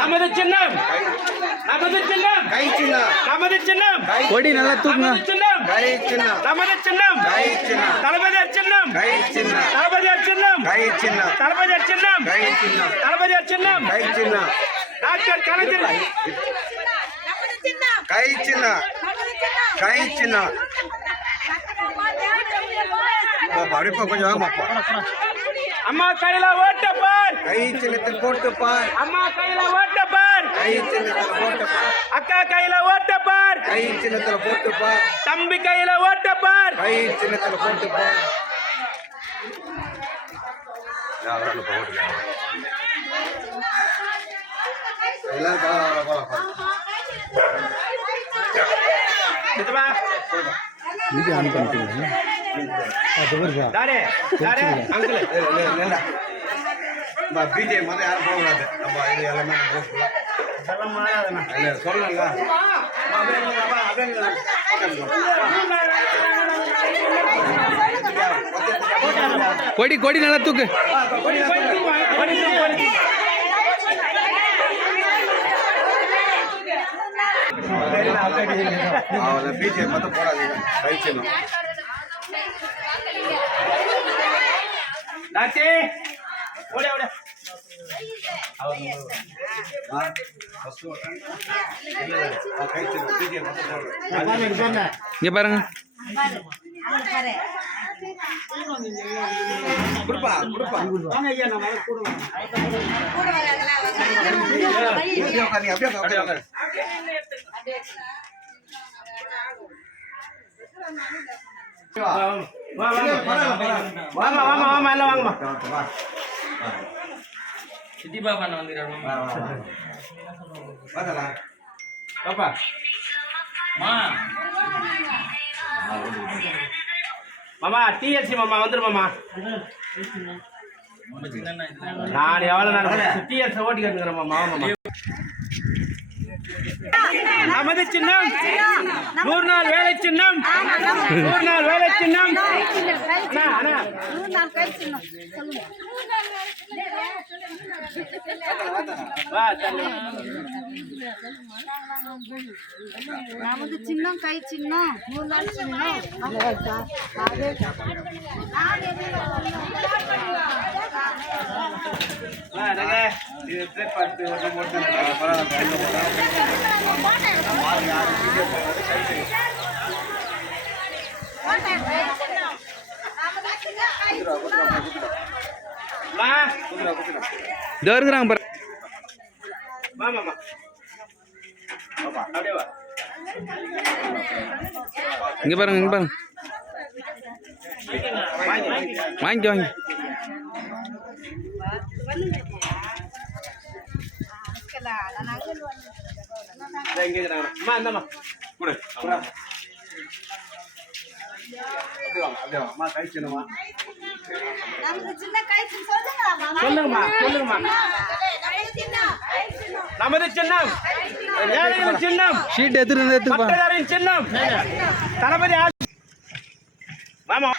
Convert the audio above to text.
நமது சின்னம் நமது சின்னம் கை சின்னம் நமது சின்னம் கொடி நல்லா தூக்குங்க. சின்னம் கை சின்னம் நமது சின்னம் கை சின்னம் தளபதி சின்னம் கை சின்னம் தளபதி சின்னம் கை சின்னம் தளபதி சின்னம் கை சின்னம் தளபதி சின்னம் கை சின்னம் டாக்டர் கலைஞர் கை சின்னம் கை சின்னம் படிப்பா கொஞ்சம் வாங்கப்பா. அம்மா கையில ஓட்ட பார் கை சின்னத்தில் போட்டு பார். அம்மா கையில ஓட்ட பார் கை சின்னத்தில் போட்டு பார். அக்கா கையில ஓட்ட பார் கை சின்னத்தில் போட்டு பார். தம்பி கையில ஓட்ட பார் கை சின்னத்தில் போட்டு பார். வீடியோ ஆன் பண்ணிட்டீங்க. தாரே தாரே அங்கிள் பிஜே மொத்தம் யாரும் போகக்கூடாது. நம்ம இது எல்லாமே சொல்லல. கொடி கொடி நல்லா தூக்கு. பிஜே மொத்தம் போடாதீங்க. கை சின்னம் டாக்டே ஓட ஓட இங்க பாருங்க. குடுப்பா குடுப்பா அப்படியே உட்காரு. வாமா எல்லாம் வாங்கம்மா. சித்தி பாப்பா வந்துடுறாங்க பாப்பா மாமா டிஎஸ்சி மாமா வந்துரு மாமா. நான் எவ்வளவு நேரம் டிஎஸ்சி ஓட்டி கட்டுக்கிறேன் மாமா. மாமா நமது சின்னம் 100 நாள் வேலை சின்னம் 100 நாள் வேலை சின்னம். நமது சின்னம் கை சின்னம் 100 நாள் சின்னம். இருக்கிறாங்க பாரு. இங்க பாருங்க இங்க பாருங்க. வாங்கி வாங்கி சொல்லுங்கம்மா சொல்லுங்கம்மா. நமது சின்னம் ஏழைகளின் சின்னம் ஷீட் எடுத்துட்டு மக்களின் சின்னம் தளபதி. வாமா